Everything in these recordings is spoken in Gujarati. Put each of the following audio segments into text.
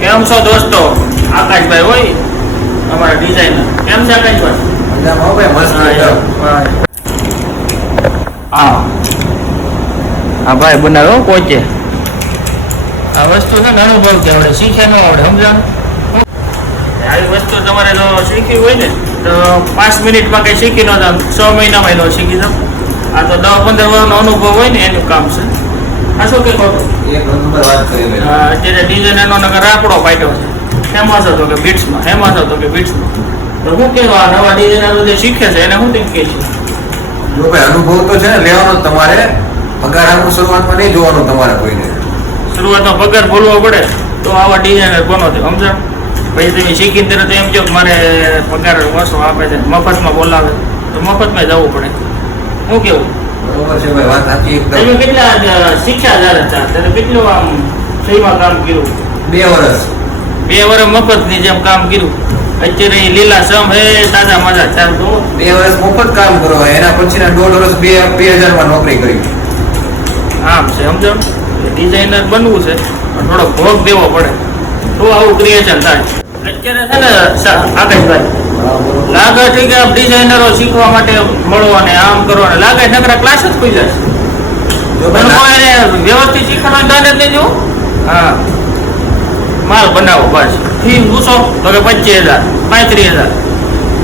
કેમ છો દોસ્તો? આકાશભાઈ હોય અમારા ડિઝાઇનર. કેમ છે આકાશભાઈ? મજામાં ભાઈ, મસ્ત એકદમ. હા હા ભાઈ બનાવ્યો પહોંચે. આ વસ્તુ છે ને અનુભવથી આવડે, શીખે ન આવડે, સમજાણું? આવી વસ્તુ તમારે જો શીખવી હોય ને તો 5 મિનિટમાં કંઈ શીખી ન જાવ, 6 મહિનામાં ન શીખી જાવ. આ તો 10-15 વર્ષનો અનુભવ હોય ને એનું કામ છે. આ શું કે ખોટું? એક નંબર વાત કરી ભાઈ. અત્યારે ડિઝાઇનરનો નગર રાપડો પાડ્યો છે. ફેમસ હતો કે બીટ્સમાં, ફેમસ હતો કે બીટ્સમાં. તો શું કહેવા નવા ડિઝાઇનરો જે શીખે છે એને શું કહે છે? જો ભાઈ અનુભવ તો છે ને લેવાનો જ તમારે. પગાર આનું શરૂઆતમાં નહીં જોવાનું તમારે કોઈને. શરૂઆતમાં પગાર ભરવો પડે તો આવા ડિઝાઇનર બનો છો, સમજા? પછી તમે શીખીને તરત એમ કહો મારે પગાર ઓછો આપે છે, મફતમાં બોલાવે તો મફતમાં જવું પડે. શું કેવું? બરોબર છે ભાઈ, વાત સાચી એકદમ. તમે કેટલા શીખ્યા જ્યારે ત્યારે કેટલું આમ ફ્રીમાં કામ કર્યું? 2 વર્ષ. 2 વર્ષ મફતની જેમ કામ કર્યું. અત્યારે લીલા સમ હે તાજા મજા ચાલતો. 2 વર્ષ મફત કામ કરો, એના પછીના 1.5 વર્ષ 2000 માં નોકરી કરી. આમ છે, સમજો? ડિઝાઇનર બનવું છે પણ થોડો ભોગ દેવો પડે તો આવું ક્રિએશન થાય. અત્યારે છે ને આકાશભાઈ લાગે છે કે ડિઝાઇનરો શીખવા માટે મળો ને આમ કરો ને લાગે નકરા ક્લાસ જ ખુલી જશે. વ્યવસ્થિત શીખવાનું દાન જ નહીં જોવું. હા, માલ બનાવો બસ. ફી પૂછો તો કે 25,000 35,000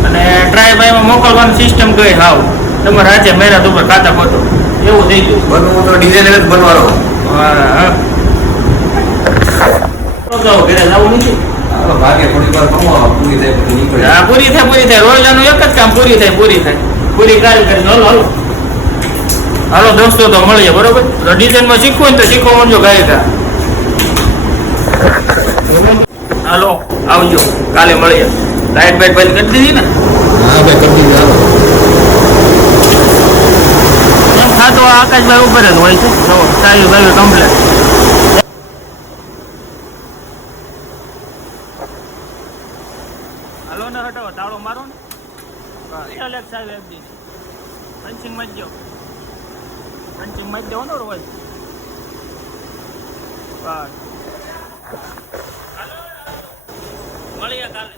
અને ટ્રાય બાયમાં મોકલવાની સિસ્ટમ ગઈ. હાવ તમારે રાતે મહેનત ઉપર ખાતા ખોતો એવું થઈ ગયું. બનવું તો ડિઝાઇનર જ બનવાનો. હા ઘરે જવું નથી. હાલો ભાગે થોડી વાર કમાવા પૂરી થાય પછી નીકળે. હા પૂરી થાય રોજાનું એક જ કામ પૂરી થાય પૂરી કાલ કરી. હાલો હાલો દોસ્તો તો મળીએ, બરોબર? તો ડિઝાઇનમાં શીખવું ને તો શીખવા માંડજો ગાયકા. હાલો આવજો, કાલે મળીએ. લાઈટ બાઈટ બંધ કરી દીધી ને? હા ભાઈ કરી દીધું. એમ ખાતો આકાશભાઈ ઉપર જ હોય છે. સાહેબ ભાઈ કમ્પ્લેટ. હાલો ને હટાવો, તાળો મારો ને. સાહેબ એક દી પંચિંગ માં જ દેવો ને રોજ. બસ મળીએ કાલે.